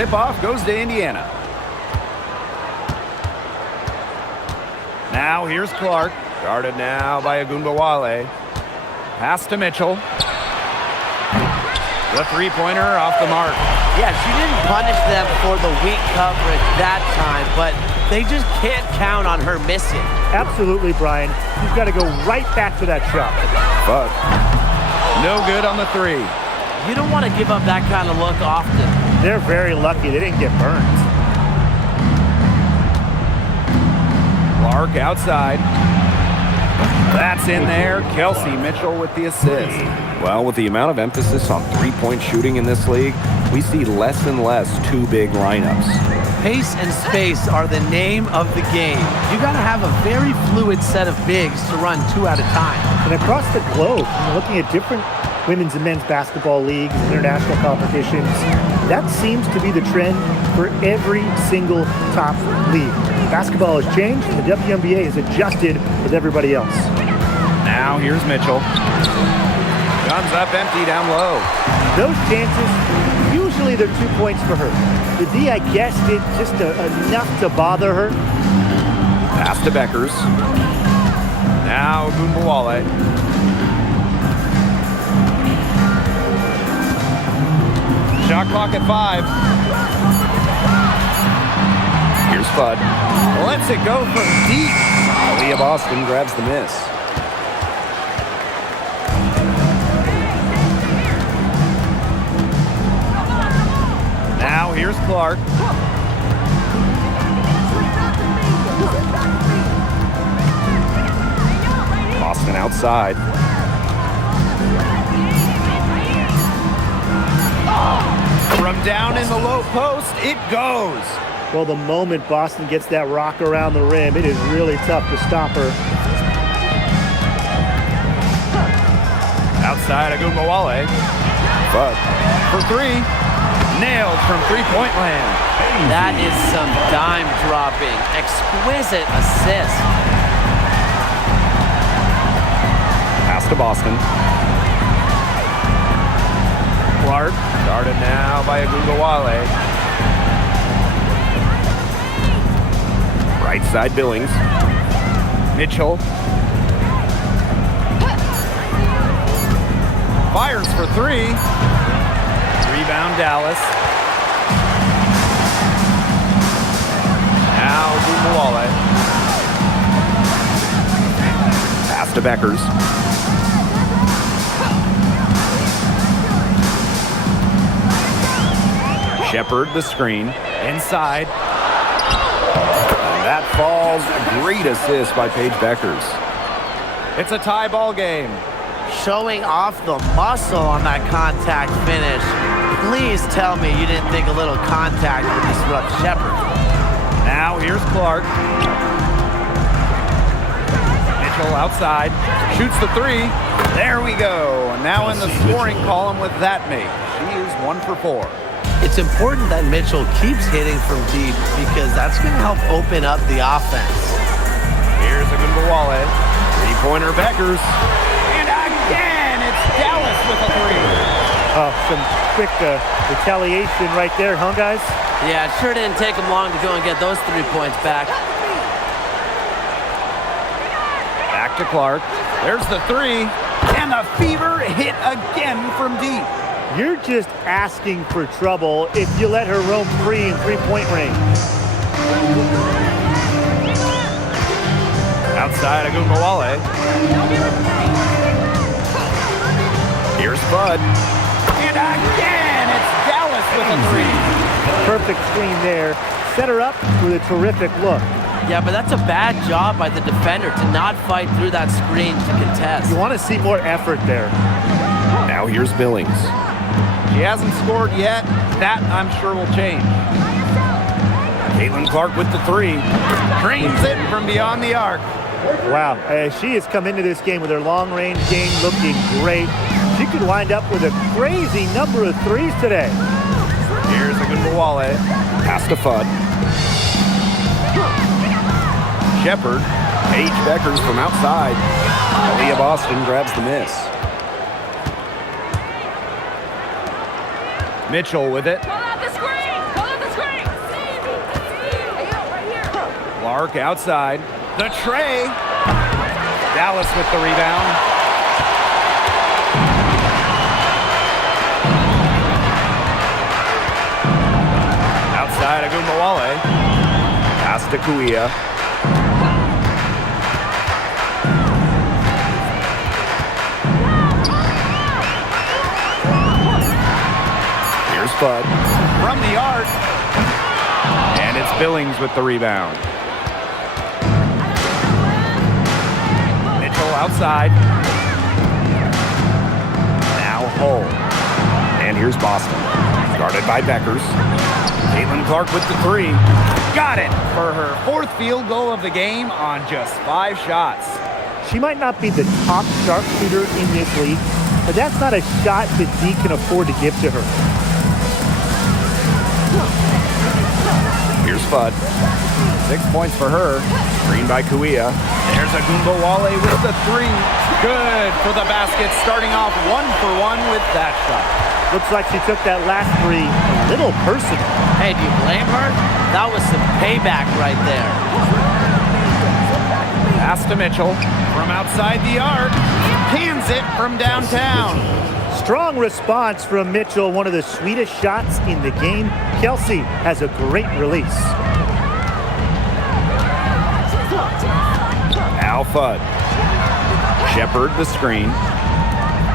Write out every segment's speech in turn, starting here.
tip-off goes to Indiana. Now here's Clark. Guarded now by Agunbowale. Pass to Mitchell. The three-pointer off the mark. Yeah, she didn't punish them for the weak coverage that time, but they just can't count on her missing. Absolutely, Brian. She's got to go right back to that shot. But no good on the three. You don't want to give up that kind of look often. They're very lucky they didn't get burned. Clark outside. That's in there. Kelsey Mitchell with the assist. Well, with the amount of emphasis on three-point shooting in this league, we see less and less two big lineups. Pace and space are the name of the game. You got to have a very fluid set of bigs to run two at a time. And across the globe, looking at different women's and men's basketball leagues, international competitions, that seems to be the trend for every single top league. Basketball has changed, and the WNBA has adjusted with everybody else. Now here's Mitchell. Guns up empty down low. Those chances, usually they're 2 points for her. The D, I guess, did just enough to bother her. Pass to Beckers. Now Agunbowale. Shot clock at 5. Here's Fudd. Lets it go from deep. Aaliyah Boston grabs the miss. Now here's Clark. Boston outside. From down in the low post, it goes. Well, the moment Boston gets that rock around the rim, it is really tough to stop her. Outside Agunbowale. But for three. Nailed from three-point land. That is some dime dropping. Exquisite assist. Pass to Boston. Clark, guarded now by Agunbowale. Right side Billings. Mitchell. Fires for three. Rebound Dallas. Now Agunbowale. Pass to Beckers. Shepard the screen. Inside. And that falls. A great assist by Paige Beckers. It's a tie ball game. Showing off the muscle on that contact finish. Please tell me you didn't think a little contact would disrupt Shepard. Now here's Clark. Mitchell outside. Shoots the three. There we go. And now in the scoring column with that make. She is 1 for 4. It's important that Mitchell keeps hitting from deep because that's going to help open up the offense. Here's Agunbowale. Three-pointer Beckers. And again, it's Dallas with a three. Some quick retaliation right there, huh, guys? Yeah, it sure didn't take them long to go and get those 3 points back. Back to Clark. There's the three. And the fever hit again from deep. You're just asking for trouble if you let her roam free in three-point range. Outside Agunbowale. Here's Fudd. And again, it's Dallas with a three. Perfect screen there. Set her up with a terrific look. Yeah, but that's a bad job by the defender to not fight through that screen to contest. You want to see more effort there. Now here's Billings. She hasn't scored yet. That, I'm sure, will change. Caitlin Clark with the three. Drains it from beyond the arc. Wow, she has come into this game with her long-range game looking great. She could wind up with a crazy number of threes today. Here's Agunbowale. Pass to Fudd. Shepard. Paige Beckers from outside. Aaliyah Boston grabs the miss. Mitchell with it. Pull out the screen! Pull out Clark outside. The tray. Dallas with the rebound. Outside, Agumbawale. Pass to Kuia. Here's Bud. From the arc. And it's Billings with the rebound. Mitchell outside. Now Hull. And here's Boston. Guarded by Beckers. Caitlin Clark with the three. Got it for her 4th field goal of the game on just 5 shots. She might not be the top sharpshooter in this league, but that's not a shot that D can afford to give to her. Here's Fudd. 6 points for her. Screen by Kuia. There's Agumbawale with the three. Good for the basket, starting off 1 for 1 with that shot. Looks like she took that last three a little personal. Hey, do you blame her? That was some payback right there. Pass to Mitchell from outside the arc. Pans it from downtown. Strong response from Mitchell, one of the sweetest shots in the game. Kelsey has a great release. Al Fudd. Shepard the screen.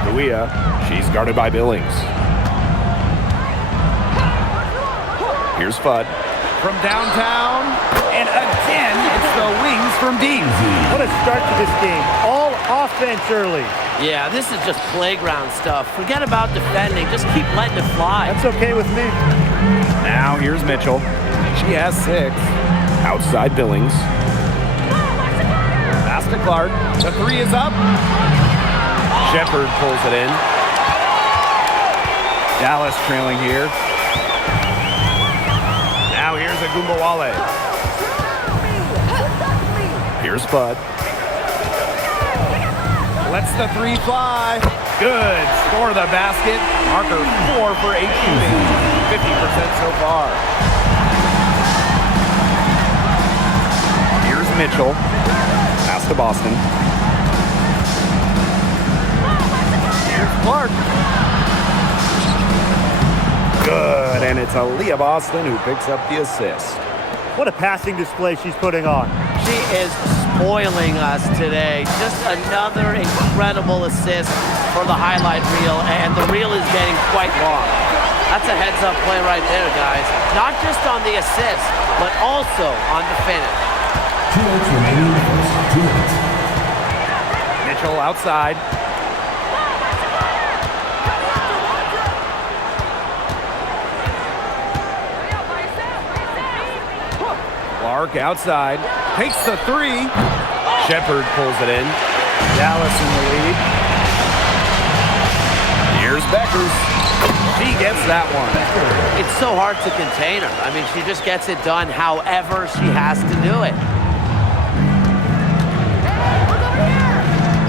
Kuia, she's guarded by Billings. Here's Fudd. From downtown, and again, it's the wings from deep. What a start to this game. All offense early. Yeah, this is just playground stuff. Forget about defending. Just keep letting it fly. That's okay with me. Now here's Mitchell. She has 6. Outside Billings. Pass to Clark. The three is up. Shepard pulls it in. Dallas trailing here. Now here's Agumbawale. Here's Fudd. Lets the three fly. Good. Score the basket. Marker 4 for 8 shooting. 50% so far. Here's Mitchell. Pass to Boston. Here's Clark. Good. And it's Aaliyah Boston who picks up the assist. What a passing display she's putting on. She is spoiling us today. Just another incredible assist for the highlight reel, and the reel is getting quite long. That's a heads-up play right there, guys. Not just on the assist, but also on the finish. 2 minutes remaining. 2 minutes. Mitchell outside. Clark outside. Takes the three. Shepard pulls it in. Dallas in the lead. Here's Beckers. She gets that one. It's so hard to contain her. I mean, she just gets it done however she has to do it.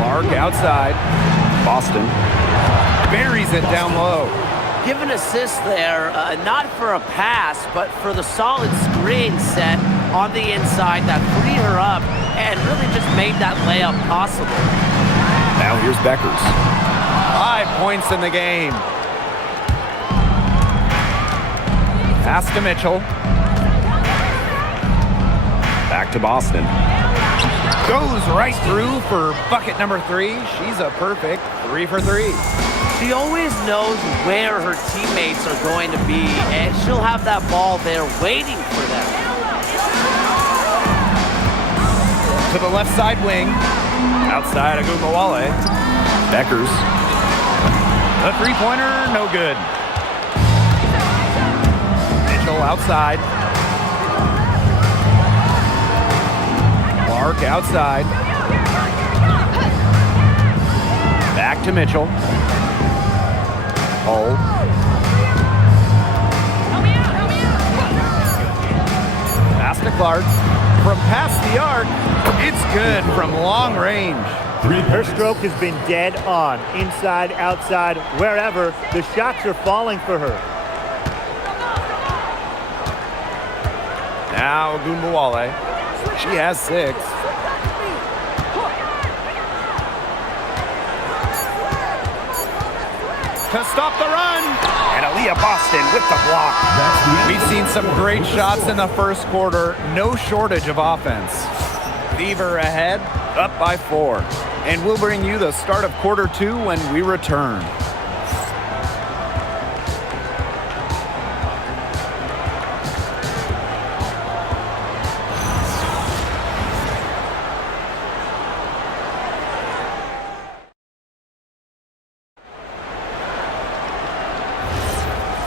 Clark outside. Boston buries it down low. Give an assist there, not for a pass, but for the solid screen set on the inside that freed her up and really just made that layup possible. Now here's Beckers. 5 points in the game. Pass to Mitchell. Back to Boston. Goes right through for bucket number 3. She's a perfect 3 for 3. She always knows where her teammates are going to be, and she'll have that ball there waiting for them. To the left side wing. Outside Agumbawale. Beckers. The three-pointer, no good. Mitchell outside. Clark outside. Back to Mitchell. Hull. Pass to Clark. From past the arc, it's good from long range. Her stroke has been dead on. Inside, outside, wherever. The shots are falling for her. Now Agumbawale. She has 6. To stop the run. And Aaliyah Boston with the block. We've seen some great shots in the first quarter. No shortage of offense. Fever ahead, up by 4. And we'll bring you the start of quarter 2 when we return.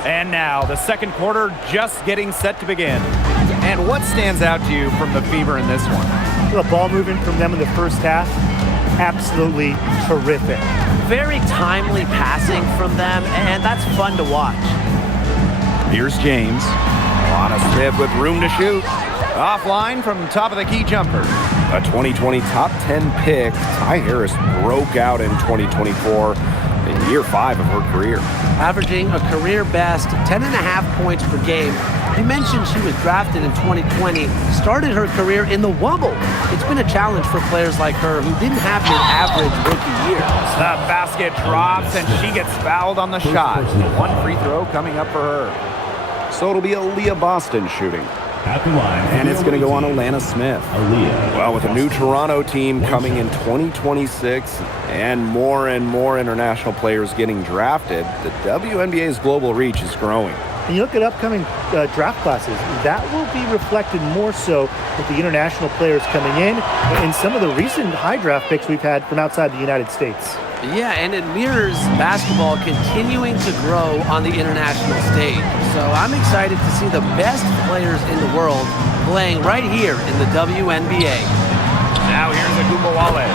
And now, the second quarter just getting set to begin. And what stands out to you from the Fever in this one? The ball movement from them in the first half, absolutely terrific. Very timely passing from them, and that's fun to watch. Here's James. Lana Smith with room to shoot. Offline from top of the key jumper. A 2020 top 10 pick, Ty Harris broke out in 2024 in year 5 of her career. Averaging a career best 10.5 points per game. You mentioned she was drafted in 2020, started her career in the Wubble. It's been a challenge for players like her who didn't have your average rookie year. The basket drops and she gets fouled on the shot. 1 free throw coming up for her. So it'll be Aaliyah Boston shooting. At the line. And it's going to go on Alana Smith. Well, with a new Toronto team coming in 2026 and more international players getting drafted, the WNBA's global reach is growing. And you look at upcoming draft classes, that will be reflected more so with the international players coming in and some of the recent high draft picks we've had from outside the United States. Yeah, and it mirrors basketball continuing to grow on the international stage. So I'm excited to see the best players in the world playing right here in the WNBA. Now here's Agumbawale.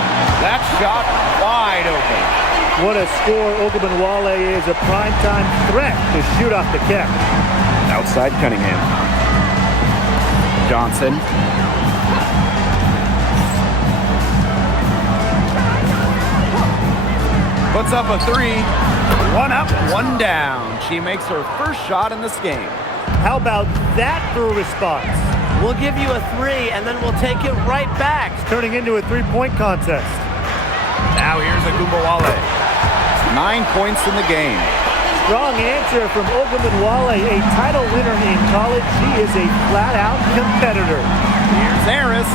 That shot wide open. What a score. Ogunbowale is a primetime threat to shoot off the catch. Outside Cunningham. Johnson. Puts up a 3. 1 up, 1 down. She makes her first shot in this game. How about that for a response? We'll give you a 3, and then we'll take it right back. It's turning into a three-point contest. Now here's Agumbawale. 9 points in the game. Strong answer from Ogunbowale, a title winner in college. She is a flat-out competitor. Here's Harris,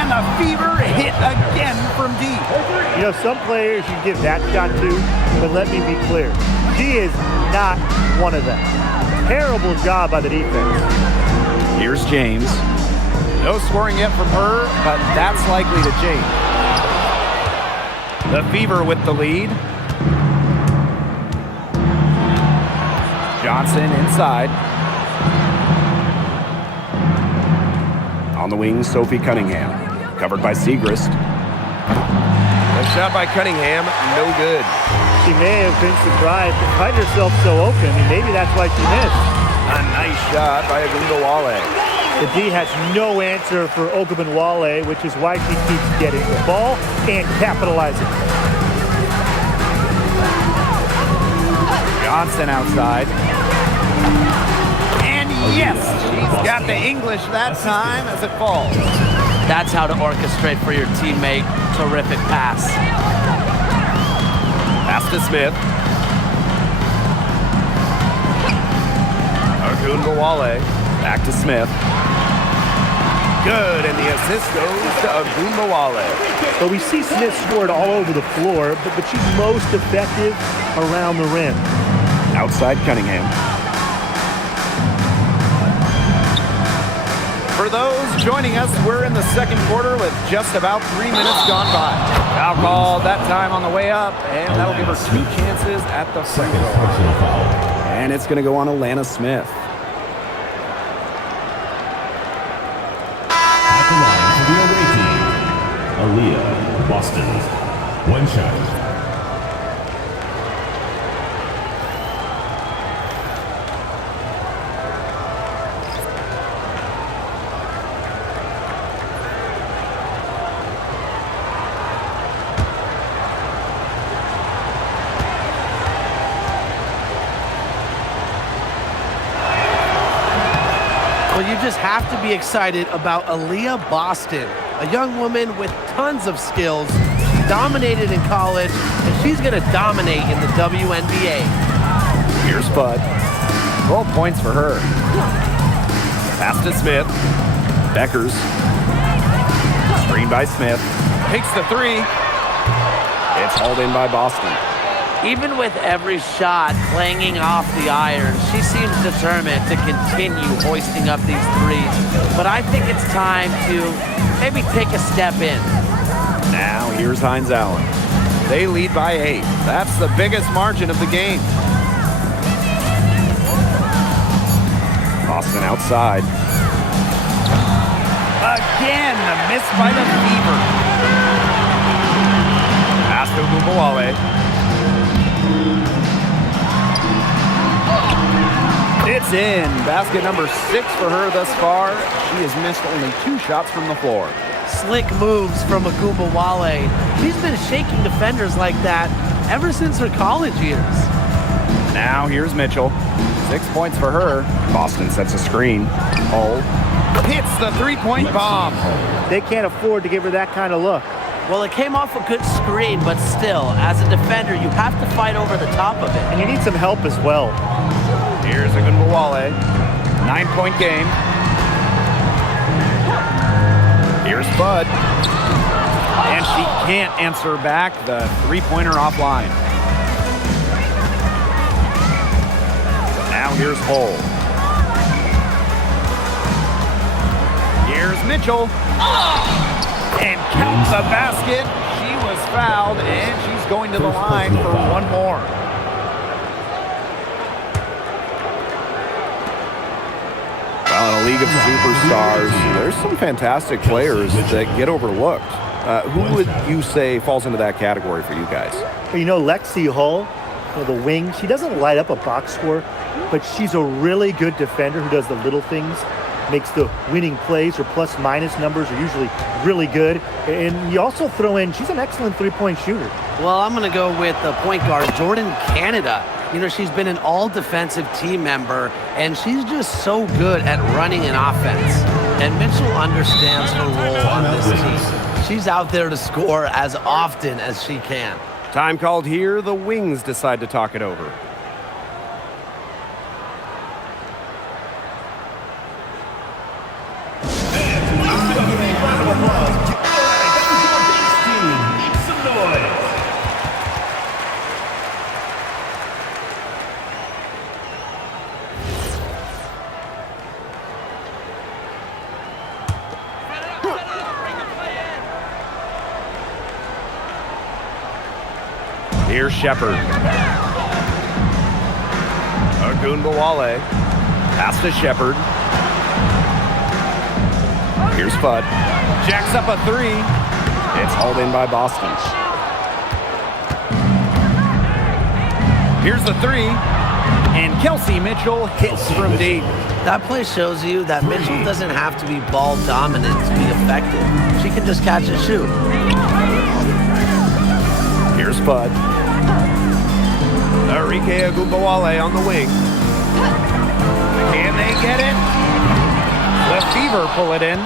and the Fever hit again from deep. You know, some players you give that shot to, but let me be clear. She is not one of them. Terrible job by the defense. Here's James. No scoring yet from her, but that's likely to change. The Fever with the lead. Johnson inside. On the wing, Sophie Cunningham. Covered by Segrist. A shot by Cunningham, no good. She may have been surprised to find herself so open, and maybe that's why she missed. A nice shot by Agumbawale. The D has no answer for Ogunbowale, which is why she keeps getting the ball and capitalizing. Johnson outside. And yes, she's got the English that time as it falls. That's how to orchestrate for your teammate. Terrific pass. Pass to Smith. Agumbawale. Back to Smith. Good, and the assist goes to Agumbawale. So we see Smith scored all over the floor, but she's most effective around the rim. Outside Cunningham. For those joining us, we're in the second quarter with just about 3 minutes gone by. Foul call that time on the way up, and that'll give her 2 chances at the free Second throw. personal foul. And it's going to go on Alana Smith. At the line for the away team, Aaliyah Boston. 1 shot. When Well, you just have to be excited about Aaliyah Boston, a young woman with tons of skills. She dominated in college, and she's going to dominate in the WNBA. Here's Bud. 12 points for her. Pass to Smith. Beckers. Screen by Smith. Takes the three. It's hauled in by Boston. Even with every shot clanging off the iron, she seems determined to continue hoisting up these threes. But I think it's time to maybe take a step in. Now here's Hines Allen. They lead by 8. That's the biggest margin of the game. Boston outside. Again, the miss by the Fever. Pass to Gubawale. It's in. Basket number 6 for her thus far. She has missed only 2 shots from the floor. Slick moves from Agumawale. She's been shaking defenders like that ever since her college years. Now here's Mitchell. 6 points for her. Boston sets a screen. Hull hits the three-point bomb. They can't afford to give her that kind of look. Well, it came off a good screen, but still, as a defender, you have to fight over the top of it. And you need some help as well. Here's Agumawale. 9-point game. Here's Bud. And she can't answer back the three-pointer offline. Now here's Hull. Here's Mitchell. And counts the basket. She was fouled, and she's going to the line for one more. Well, in a league of superstars, there's some fantastic players that get overlooked. Who would you say falls into that category for you guys? Well, you know, Lexi Hull, the wing, she doesn't light up a box score, but she's a really good defender who does the little things, makes the winning plays. Her plus-minus numbers are usually really good. And you also throw in, she's an excellent three-point shooter. Well, I'm going to go with the point guard, Jordan Canada. You know, she's been an all-defensive team member, and she's just so good at running an offense. And Mitchell understands her role on this team. She's out there to score as often as she can. Time called here. The Wings decide to talk it over. Here's Shepard. Agumawale. Pass to Shepard. Here's Bud. Jacks up a three. It's hauled in by Boston. Here's the three. And Kelsey Mitchell hits from deep. That play shows you that Mitchell doesn't have to be ball dominant to be effective. She can just catch and shoot. Here's Bud. Enrique Agumawale on the wing. Can they get it? The Fever pull it in.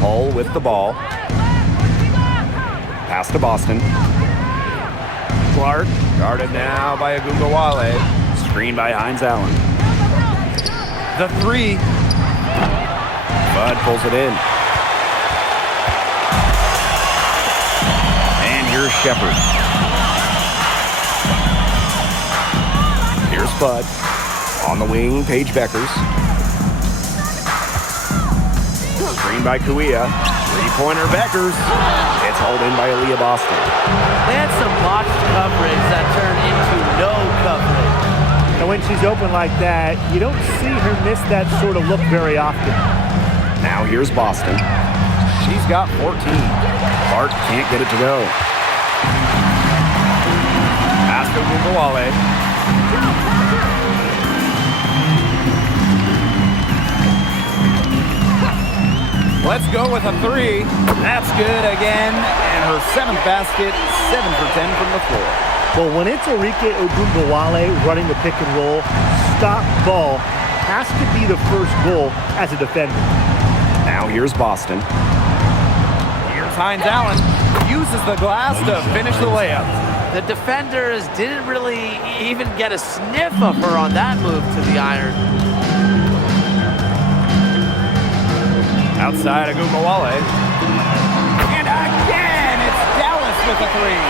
Hull with the ball. Pass to Boston. Clark guarded now by Agumawale. Screen by Hines Allen. The three. Bud pulls it in. Here's Shepard. Here's Bud. On the wing, Paige Beckers. Screen by Kuia. Three-pointer Beckers. It's hauled in by Aaliyah Boston. They had some botched coverage that turned into no coverage. And when she's open like that, you don't see her miss that sort of look very often. Now here's Boston. She's got 14. Clark can't get it to go. Pass to Agumawale. Let's go with a three. That's good again. And her 7th basket, 7 for 10 from the floor. Well, when it's Enrique Ogunbowale running the pick and roll, stop ball has to be the first goal as a defender. Now here's Boston. Here's Hines Allen. Uses the glass to finish the layup. The defenders didn't really even get a sniff of her on that move to the iron. Outside Ogunbowale. And again, it's Dallas with a three.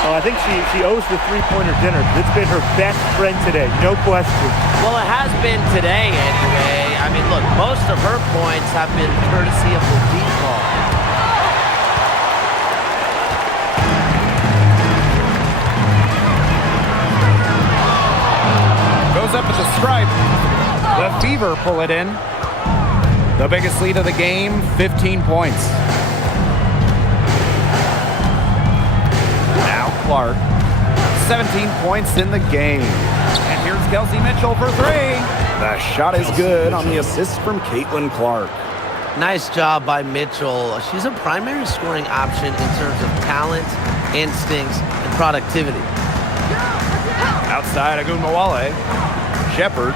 Oh, I think she owes the three-pointer dinner. It's been her best friend today, no question. Well, it has been today anyway. I mean, look, most of her points have been courtesy of the deep ball. Goes up at the stripe. The Fever pull it in. The biggest lead of the game, 15 points. Now Clark, 17 points in the game. And here's Kelsey Mitchell for three. The shot is good on the assist from Caitlin Clark. Nice job by Mitchell. She's a primary scoring option in terms of talent, instincts, and productivity. Outside Ogunbowale. Shepard.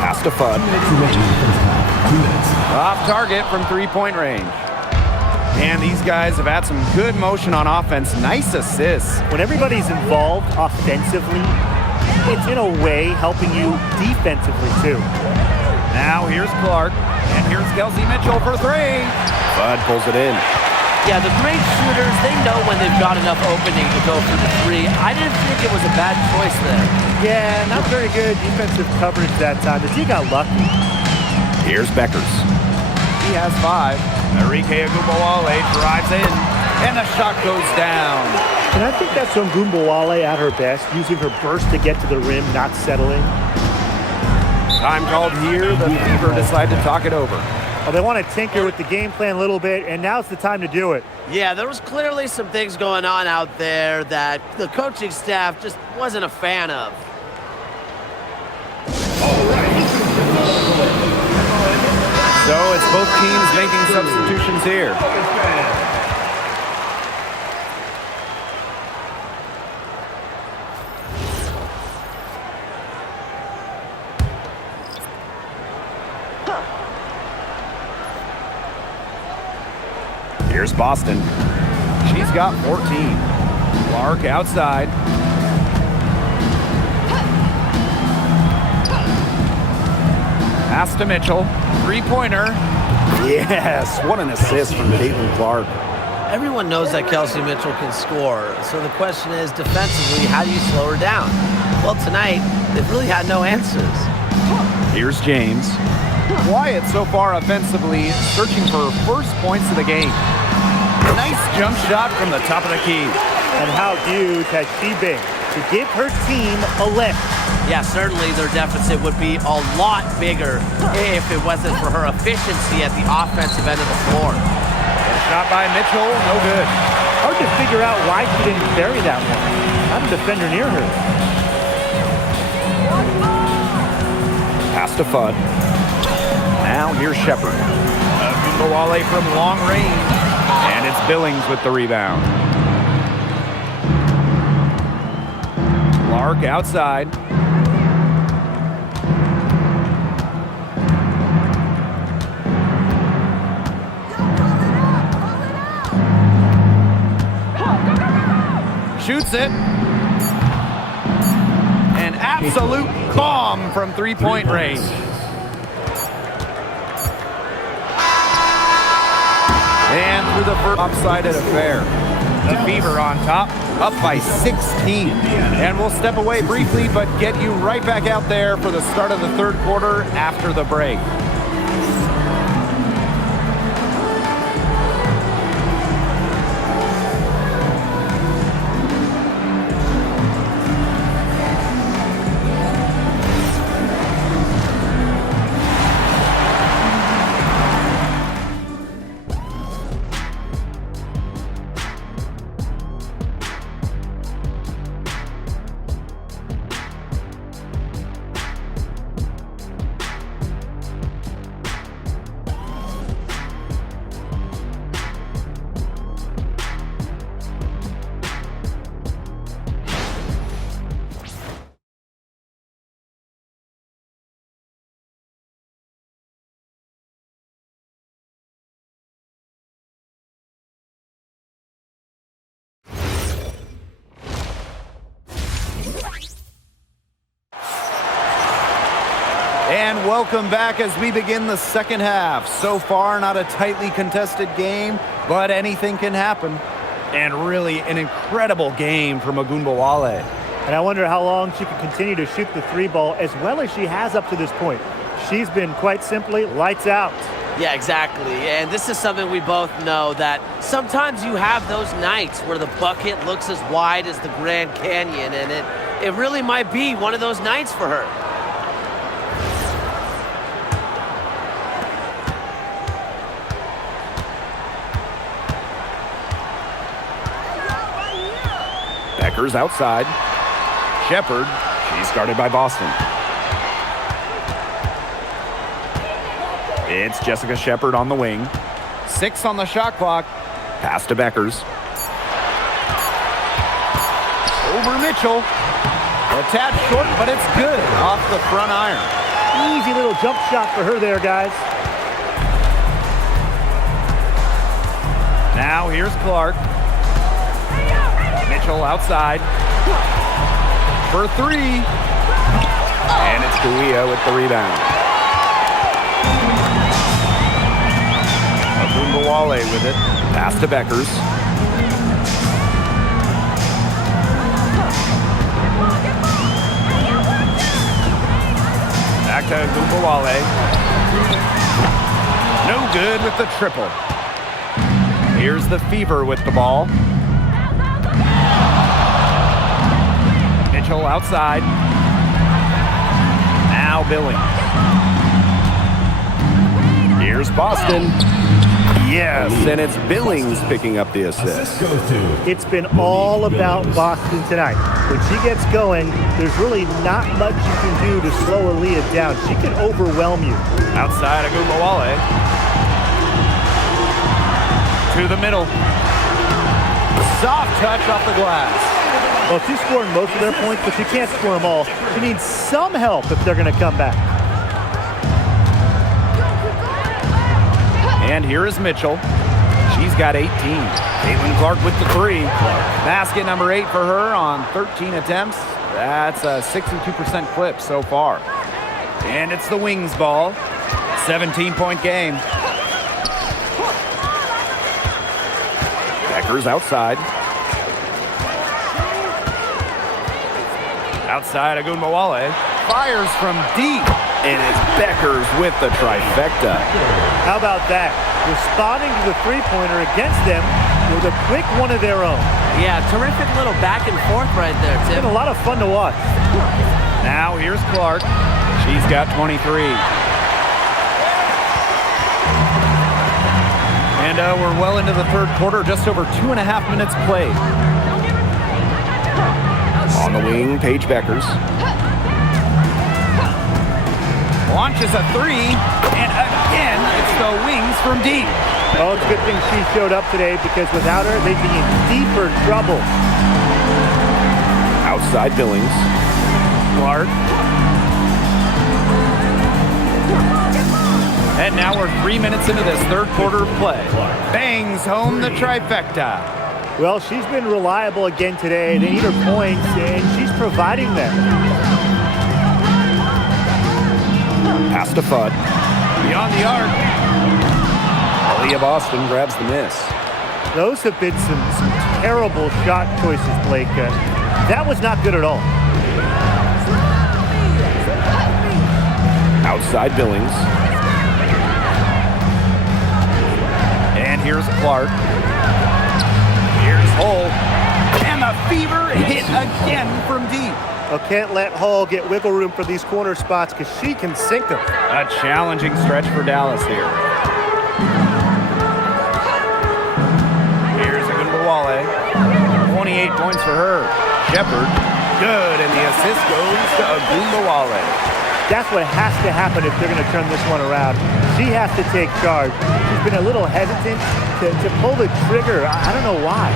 Pass to Fudd. Off target from three-point range. And these guys have had some good motion on offense. Nice assists. When everybody's involved offensively, it's in a way helping you defensively too. Now here's Clark. And here's Kelsey Mitchell for three. Fudd pulls it in. Yeah, the great shooters, they know when they've got enough opening to go for the three. I didn't think it was a bad choice there. Yeah, not very good defensive coverage that time. The team got lucky. Here's Beckers. He has five. Enrique Ogunbowale drives in, and the shot goes down. And I think that's Ogunbowale at her best, using her burst to get to the rim, not settling. Time called here. The Fever decide to talk it over. Well, they want to tinker with the game plan a little bit, and now's the time to do it. Yeah, there was clearly some things going on out there that the coaching staff just wasn't a fan of. So it's both teams making substitutions here. Here's Boston. She's got 14. Clark outside. Pass to Mitchell. Three-pointer. Yes, what an assist from Caitlin Clark. Everyone knows that Kelsey Mitchell can score, so the question is, defensively, how do you slow her down? Well, tonight, they've really had no answers. Here's James. Quiet so far offensively, searching for first points of the game. Nice jump shot from the top of the key. And how huge has she been to give her team a lift? Yeah, certainly their deficit would be a lot bigger if it wasn't for her efficiency at the offensive end of the floor. And shot by Mitchell, no good. Hard to figure out why she didn't bury that one. Not a defender near her. Pass to Fudd. Now here's Shepard. Ogunbowale from long range. And it's Billings with the rebound. Clark outside. Shoots it. An absolute bomb from three-point range. And through the first lopsided affair. The Fever on top, up by 16. And we'll step away briefly, but get you right back out there for the start of the third quarter after the break. And welcome back as we begin the second half. So far, not a tightly contested game, but anything can happen. And really an incredible game from Ogunbowale. And I wonder how long she can continue to shoot the three ball as well as she has up to this point. She's been quite simply lights out. Yeah, exactly. And this is something we both know, that sometimes you have those nights where the bucket looks as wide as the Grand Canyon, and it really might be one of those nights for her. Becker's outside. Shepard, she's guarded by Boston. It's Jessica Shepard on the wing. 6 on the shot clock. Pass to Beckers. Over Mitchell. A tad short, but it's good off the front iron. Easy little jump shot for her there, guys. Now here's Clark. Mitchell outside. For 3. And it's Guia with the rebound. Ogunbowale with it. Pass to Beckers. Back to Ogunbowale. No good with the triple. Here's the Fever with the ball. Mitchell outside. Now Billings. Here's Boston. Yes, and it's Billings picking up the assist. It's been all about Boston tonight. When she gets going, there's really not much you can do to slow Aaliyah down. She can overwhelm you. Outside Ogunbowale. To the middle. Soft touch off the glass. Well, she's scoring most of their points, but she can't score them all. She needs some help if they're going to come back. And here is Mitchell. She's got 18. Caitlin Clark with the 3. Basket number 8 for her on 13 attempts. That's a 62% clip so far. And it's the Wings ball. 17-point game. Becker's outside. Outside Ogunbowale. Fires from deep. And it's Beckers with the trifecta. How about that? Responding to the three-pointer against them with a quick one of their own. Yeah, terrific little back and forth right there, It's Tim. been a lot of fun to watch. Now here's Clark. She's got 23. And we're well into the third quarter, just over 2.5 minutes played. On the wing, Paige Beckers. Launches a 3, and again, it's the Wings from deep. Oh, it's a good thing she showed up today, because without her, they'd be in deeper trouble. Outside Billings. Clark. And now we're 3 minutes into this third quarter of play. Bangs home the trifecta. Well, she's been reliable again today. They need her points, and she's providing them. Pass to Fudd. Beyond the arc. Aaliyah Boston grabs the miss. Those have been some terrible shot choices, Blake. That was not good at all. Outside Billings. And here's Clark. Here's Hull. And the Fever hit again from deep. Well, can't let Hall get wiggle room for these corner spots, because she can sink them. A challenging stretch for Dallas here. Here's Ogunbowale. 28 points for her. Shepard, good, and the assist goes to Ogunbowale. That's what has to happen if they're going to turn this one around. She has to take charge. She's been a little hesitant to pull the trigger. I don't know why.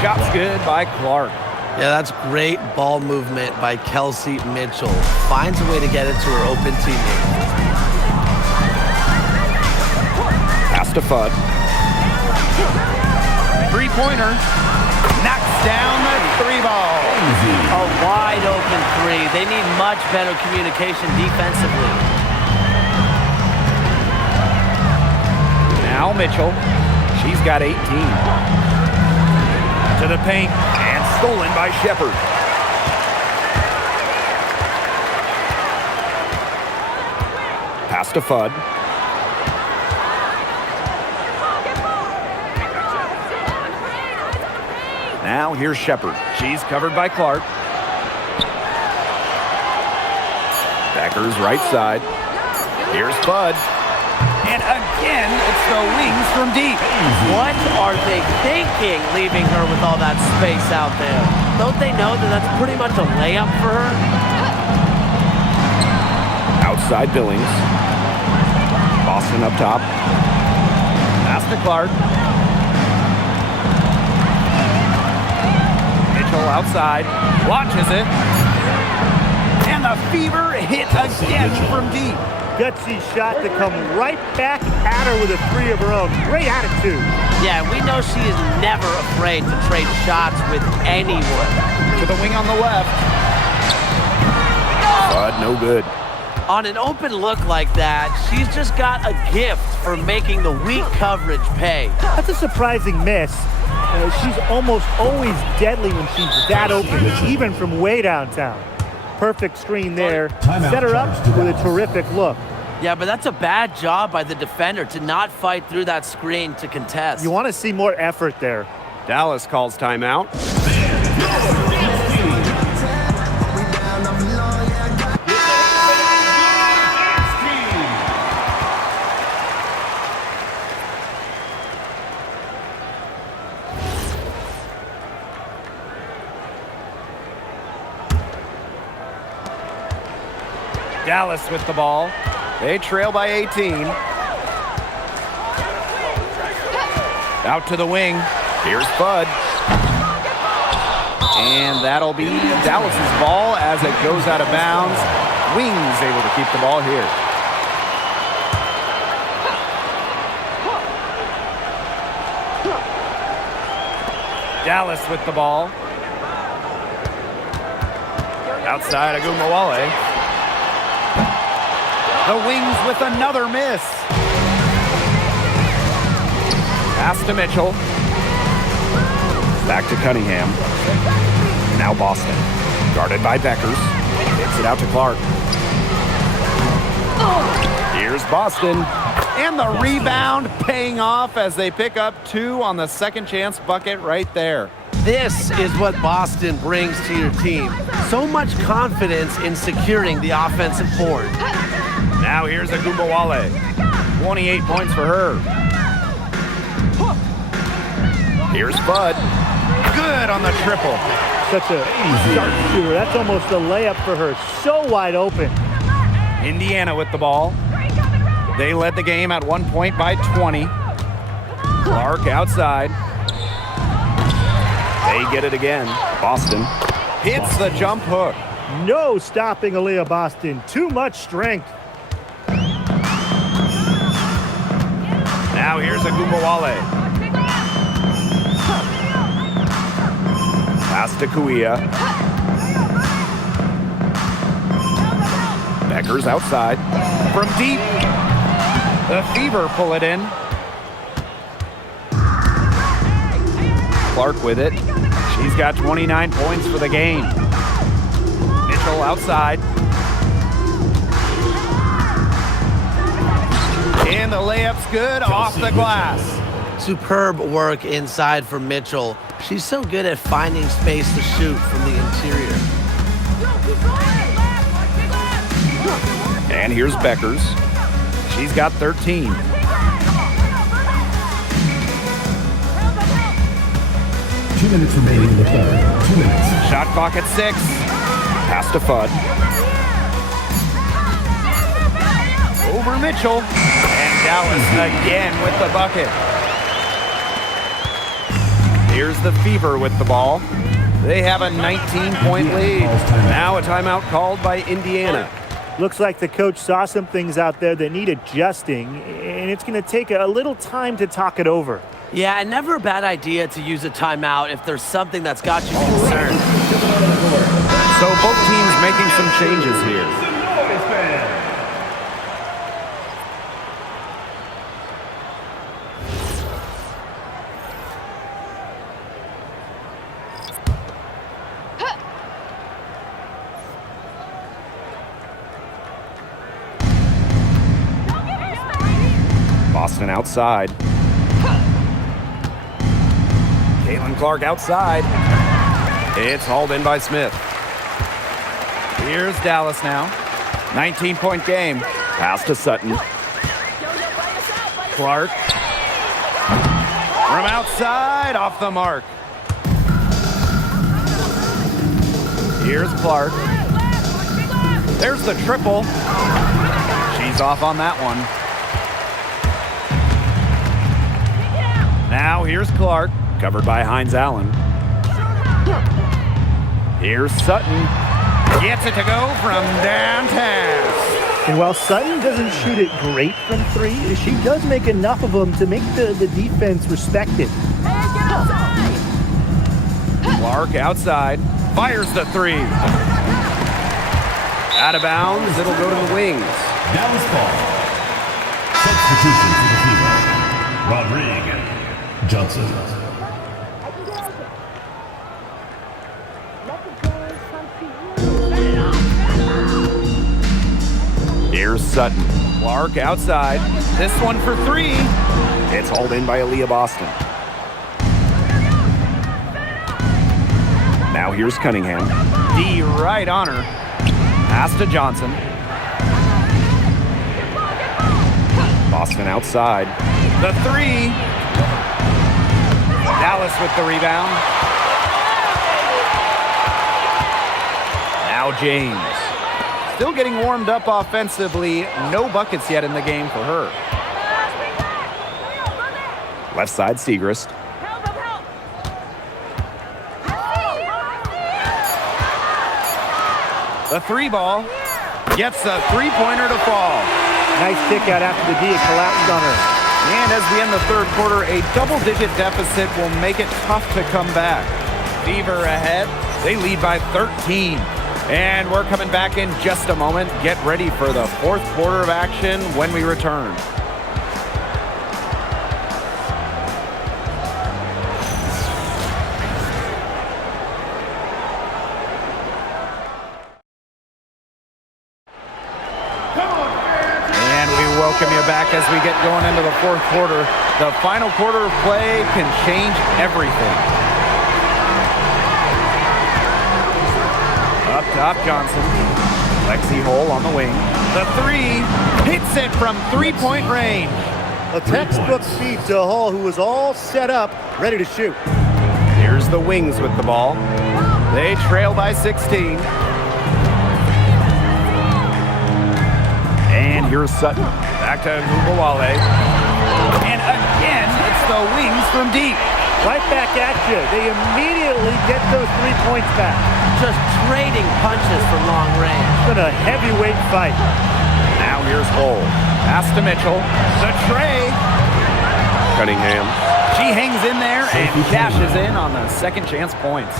Shot's good by Clark. Yeah, that's great ball movement by Kelsey Mitchell. Finds a way to get it to her open teammate. Pass to Fudd. Three-pointer. Knocks down the 3-ball. A wide open 3. They need much better communication defensively. Now Mitchell. She's got 18. To the paint and stolen by Shepard. Pass to Fudd. Now here's Shepard. She's covered by Clark. Becker's right side. Here's Fudd. And again, it's the wings from deep. What are they thinking, leaving her with all that space out there? Don't they know that that's pretty much a layup for her? Outside Billings. Boston up top. Pass to Clark. Mitchell outside. Launches it. And the Fever hit again from deep. Gutsy shot to come right back at her with a three of her own. Great attitude. Yeah, we know she is never afraid to trade shots with anyone. To the wing on the left. But no good. On an open look like that, she's just got a gift for making the weak coverage pay. That's a surprising miss. She's almost always deadly when she's that open, even from way downtown. Perfect screen there. Set her up with a terrific look. Yeah, but that's a bad job by the defender to not fight through that screen to contest. You want to see more effort there. Dallas calls timeout. Dallas with the ball. They trail by 18. Out to the wing. Here's Fudd. And that'll be Dallas's ball as it goes out of bounds. Wings able to keep the ball here. Dallas with the ball. Outside Agumawale. The Wings with another miss. Pass to Mitchell. Back to Cunningham. Now Boston. Guarded by Beckers. Hits it out to Clark. Here's Boston. And the rebound paying off as they pick up 2 on the second chance bucket right there. This is what Boston brings to your team. So much confidence in securing the offensive board. Now here's Agumawale. 28 points for her. Here's Fudd. Good on the triple. Such a sharp shooter. That's almost a layup for her. So wide open. Indiana with the ball. They led the game at 1 point by 20. Clark outside. They get it again. Boston hits the jump hook. No stopping Aaliyah Boston. Too much strength. Now here's Agumawale. Pass to Kuia. Becker's outside. From deep. The Fever pull it in. Clark with it. She's got 29 points for the game. Mitchell outside. And the layup's good off the glass. Superb work inside for Mitchell. She's so good at finding space to shoot from the interior. And here's Beckers. She's got 13. Two minutes remaining in the third. 2 minutes. Shot clock at 6. Pass to Fudd. Over Mitchell. And Dallas again with the bucket. Here's the Fever with the ball. They have a 19-point lead. Now a timeout called by Indiana. Looks like the coach saw some things out there that need adjusting, and it's going to take a little time to talk it over. Yeah, and never a bad idea to use a timeout if there's something that's got you concerned. So both teams making some changes here. Boston outside. Caitlin Clark outside. It's hauled in by Smith. Here's Dallas now. 19-point game. Pass to Sutton. Clark. From outside, off the mark. Here's Clark. There's the triple. She's off on that one. Now here's Clark, covered by Hines Allen. Here's Sutton. Gets it to go from downtown. And while Sutton doesn't shoot it great from three, she does make enough of them to make the defense respect it. Clark outside. Fires the three. Out of bounds. It'll go to the wings. Dallas ball. Substitution for the Fever. Rodrigue Johnson. Here's Sutton. Clark outside. This one for three. It's hauled in by Aaliyah Boston. Now here's Cunningham. D right on her. Pass to Johnson. Boston outside. The three. Dallas with the rebound. Now James. Still getting warmed up offensively. No buckets yet in the game for her. Left side, Segrist. The three ball gets a three-pointer to fall. Nice kick out after the D. It collapsed on her. And as we end the third quarter, a double-digit deficit will make it tough to come back. Fever ahead. They lead by 13. And we're coming back in just a moment. Get ready for the fourth quarter of action when we return. And we welcome you back as we get going into the fourth quarter. The final quarter of play can change everything. Up top, Johnson. Lexi Hole on the wing. The three. Hits it from three-point range. A textbook feed to Hall, who was all set up, ready to shoot. Here's the Wings with the ball. They trail by 16. And here's Sutton. Back to Gugawale. And again, it's the Wings from deep. Right back at you. They immediately get those 3 points back. Just trading punches from long range. It's been a heavyweight fight. Now here's Hole. Pass to Mitchell. The tray. Cunningham. She hangs in there and cashes in on the second chance points.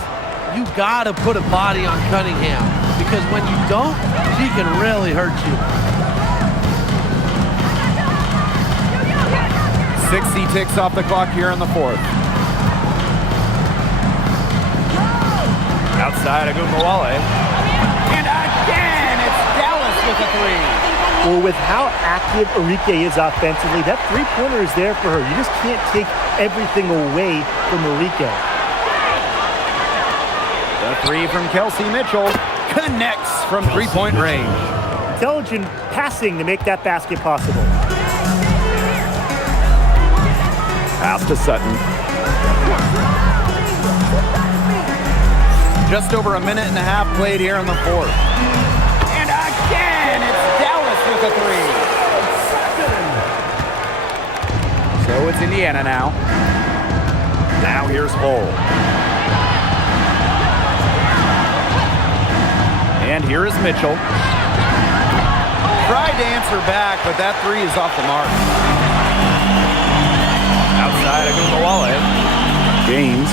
You gotta put a body on Cunningham, because when you don't, she can really hurt you. 60 ticks off the clock here in the fourth. Outside of Gugawale. And again, it's Dallas with a three. Well, with how active Arike is offensively, that three-pointer is there for her. You just can't take everything away from Arike. The three from Kelsey Mitchell connects from three-point range. Intelligent passing to make that basket possible. Pass to Sutton. Just over a minute and a half played here in the fourth. And again, it's Dallas with a three. So it's Indiana now. Now here's Hole. And here is Mitchell. Tried to answer back, but that three is off the mark. Outside of Gugawale. James.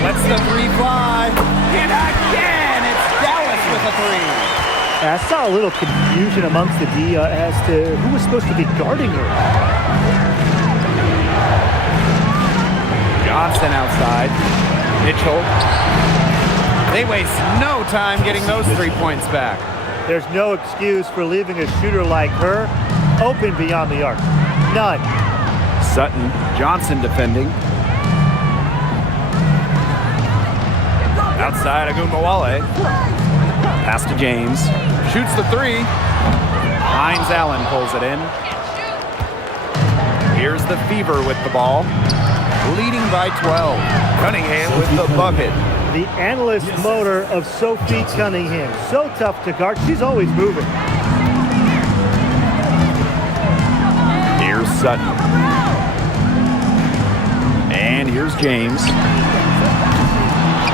Lets the three fly. And again, it's Dallas with a three. I saw a little confusion amongst the D as to who was supposed to be guarding her. Johnson outside. Mitchell. They waste no time getting those 3 points back. There's no excuse for leaving a shooter like her open beyond the arc. None. Sutton, Johnson defending. Outside, Agumbawale. Pass to James. Shoots the three. Hines Allen pulls it in. Here's the Fever with the ball. Leading by 12. Cunningham with the bucket. The analyst motor of Sophie Cunningham. So tough to guard. She's always moving. Here's Sutton. And here's James.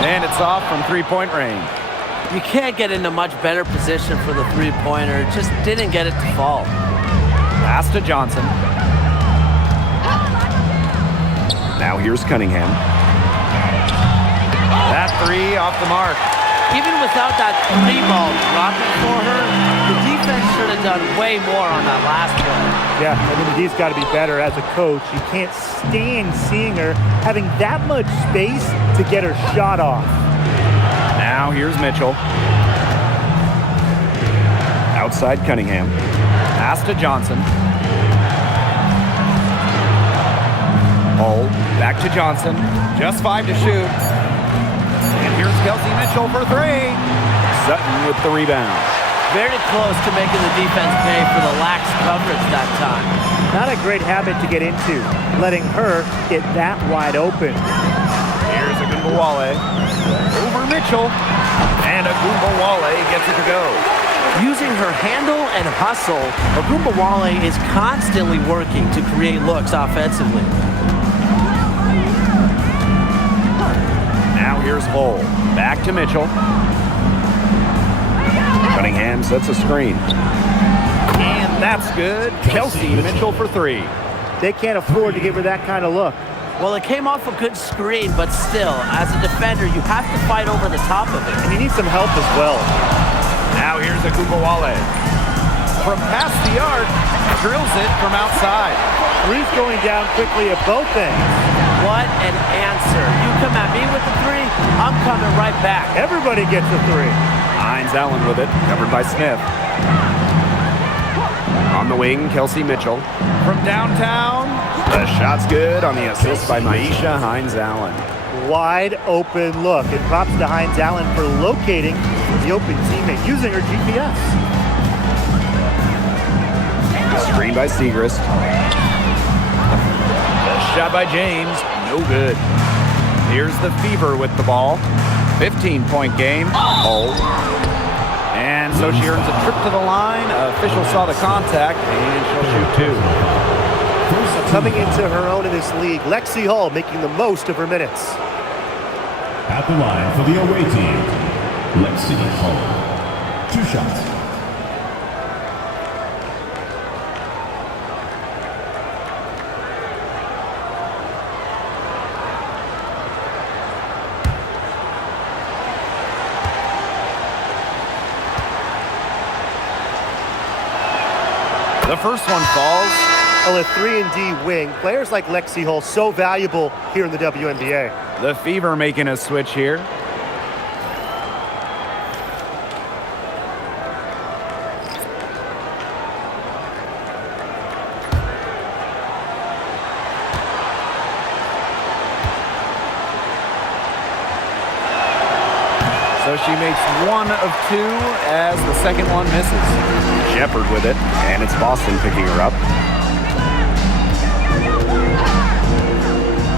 And it's off from three-point range. You can't get into much better position for the three-pointer. Just didn't get it to fall. Pass to Johnson. Now here's Cunningham. That three off the mark. Even without that three ball dropping for her, the defense should have done way more on that last play. Yeah, I mean, he's got to be better as a coach. You can't stand seeing her having that much space to get her shot off. Now here's Mitchell. Outside Cunningham. Pass to Johnson. Hull, back to Johnson. Just 5 to shoot. And here's Kelsey Mitchell for three. Sutton with the rebound. Very close to making the defense pay for the lax coverage that time. Not a great habit to get into, letting her get that wide open. Here's Agumbawale. Over Mitchell. And Agumbawale gets it to go. Using her handle and hustle, Agumbawale is constantly working to create looks offensively. Now here's Hull. Back to Mitchell. Cunningham sets a screen. And that's good. Kelsey Mitchell for three. They can't afford to give her that kind of look. Well, it came off a good screen, but still, as a defender, you have to fight over the top of it. And you need some help as well. Now here's Agumbawale. From past the arc, drills it from outside. Three's going down quickly at both ends. What an answer. You come at me with the three, I'm coming right back. Everybody gets a three. Hines Allen with it, covered by Smith. On the wing, Kelsey Mitchell. From downtown, the shot's good on the assist by Maisha Hines Allen. Wide open look. And props to Hines Allen for locating the open teammate using her GPS. Screen by Segrist. The shot by James, no good. Here's the Fever with the ball. 15-point game. Hull. And so she earns a trip to the line. Official saw the contact, and she'll shoot two. Coming into her own in this league, Lexi Hull making the most of her minutes. At the line for the away team, Lexi Hull. 2 shots. The first one falls. Well, a 3-and-D wing. Players like Lexi Hull so valuable here in the WNBA. The Fever making a switch here. So she makes 1 of 2 as the second one misses. Shepard with it, and it's Boston picking her up.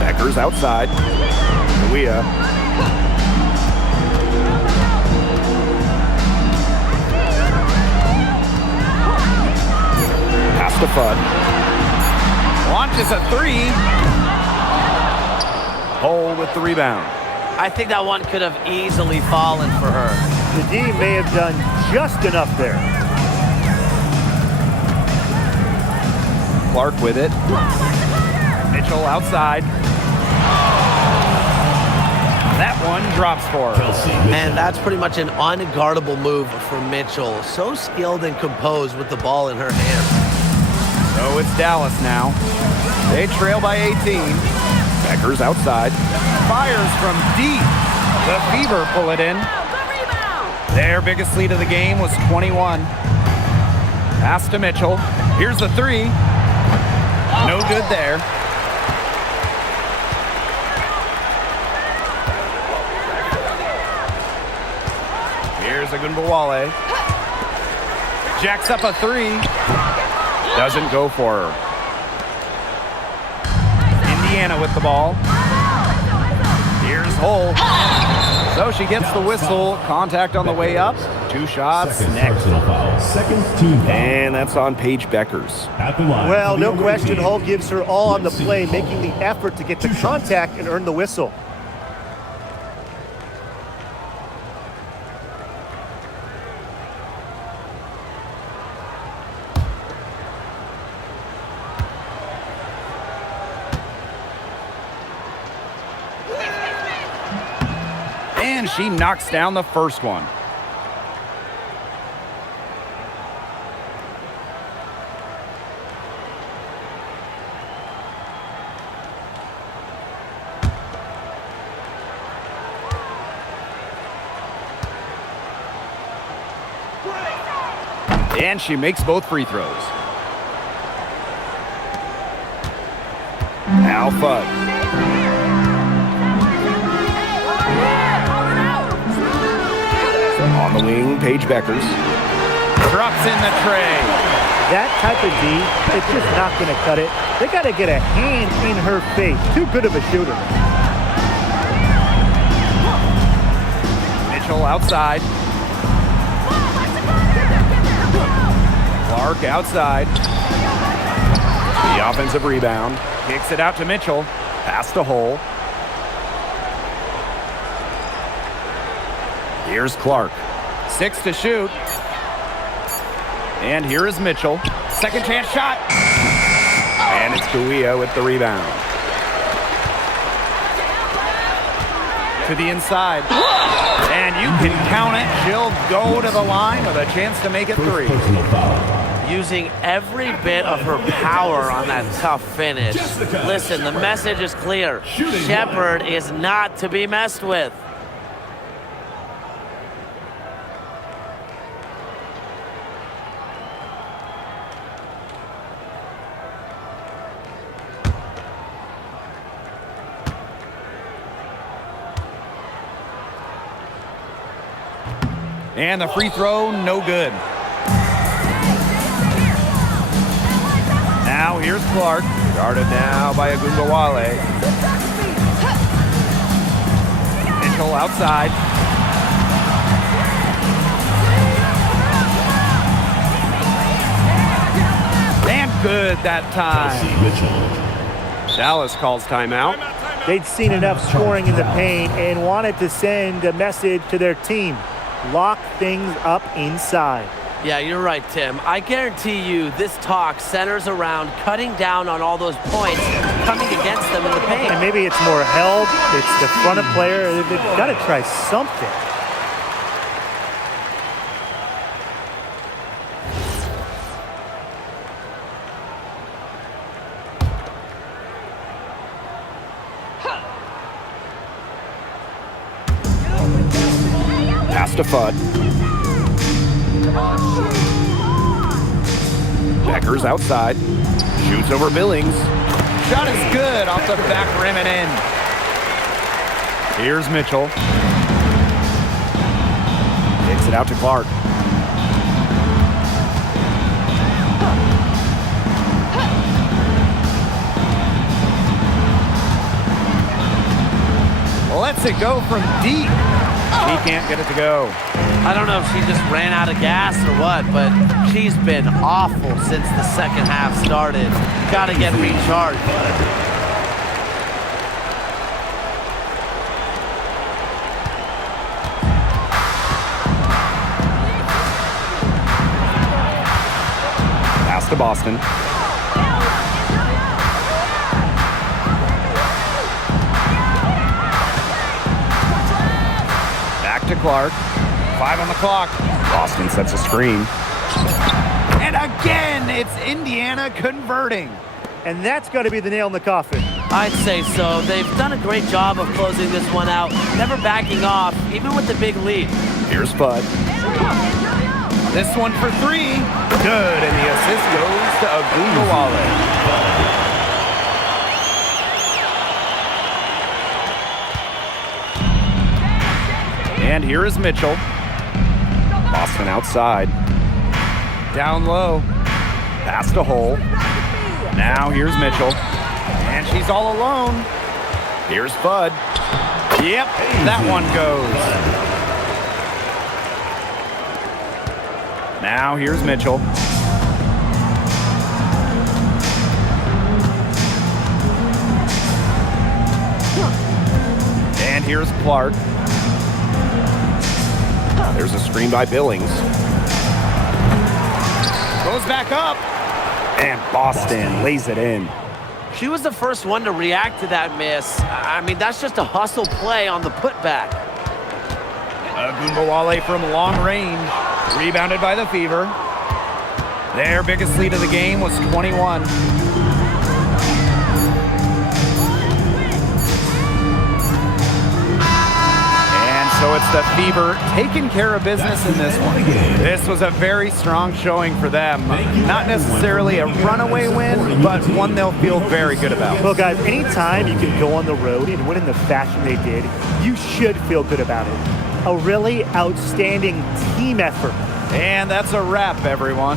Becker's outside. Luia. Pass to Fudd. Launches a 3. Hull with the rebound. I think that one could have easily fallen for her. The D may have done just enough there. Clark with it. Mitchell outside. That one drops for her. And that's pretty much an unguardable move for Mitchell. So skilled and composed with the ball in her hands. So it's Dallas now. They trail by 18. Becker's outside. Fires from deep. The Fever pull it in. Their biggest lead of the game was 21. Pass to Mitchell. Here's the three. No good there. Here's Agunbowale. Jacks up a three. Doesn't go for her. Indiana with the ball. Here's Hull. So she gets the whistle. Contact on the way up. 2 shots. Second Next. personal foul. Second team foul. And that's on Paige Beckers. At the line. Well, no WNBA question, team. Hull gives her all on the play, making the effort to get the contact and earn the whistle. And she knocks down the first one. And she makes both free throws. Now Fudd. On the wing, Paige Beckers. Drops in the tray. That type of D, it's just not going to cut it. They got to get a hand in her face. Too good of a shooter. Mitchell outside. Clark outside. The offensive rebound. Kicks it out to Mitchell. Pass to Hull. Here's Clark. 6 to shoot. And here is Mitchell. Second chance shot. And it's Kuia with the rebound. To the inside. And you can count it. She'll go to the line with a chance to make it 3. Personal foul. Using every bit of her power on that tough finish. Listen, the message is clear. Shepherd is not to be messed with. And the free throw, no good. Now here's Clark. Guarded now by Agunbowale. Mitchell outside. And good that time. Mitchell. Dallas calls timeout. They'd seen enough scoring in the paint and wanted to send a message to their team. Lock things up inside. Yeah, you're right, Tim. I guarantee you this talk centers around cutting down on all those points coming against them in the paint. And maybe it's more help, it's the front of player. They've got to try something. Pass to Fudd. Beckers outside. Shoots over Billings. Shot is good off the back rim and in. Here's Mitchell. Kicks it out to Clark. Lets it go from deep. He can't get it to go. I don't know if she just ran out of gas or what, but she's been awful since the second half started. Got to get recharged. Pass to Boston. Back to Clark. 5 on the clock. Boston sets a screen. And again, it's Indiana converting. And that's got to be the nail in the coffin. I'd say so. They've done a great job of closing this one out, never backing off, even with the big lead. Here's Fudd. This one for three. Good, and the assist goes to Agumbawale. And here is Mitchell. Boston outside. Down low. Past a hole. Now here's Mitchell. And she's all alone. Here's Fudd. Yep, that one goes. Now here's Mitchell. And here's Clark. There's a screen by Billings. Goes back up. And Boston lays it in. She was the first one to react to that miss. I mean, that's just a hustle play on the putback. Agumbawale from long range. Rebounded by the Fever. Their biggest lead of the game was 21. So it's the Fever taking care of business in this one. This was a very strong showing for them. Not necessarily a runaway win, but one they'll feel very good about. Well, guys, anytime you can go on the road and win in the fashion they did, you should feel good about it. A really outstanding team effort. And that's a wrap, everyone.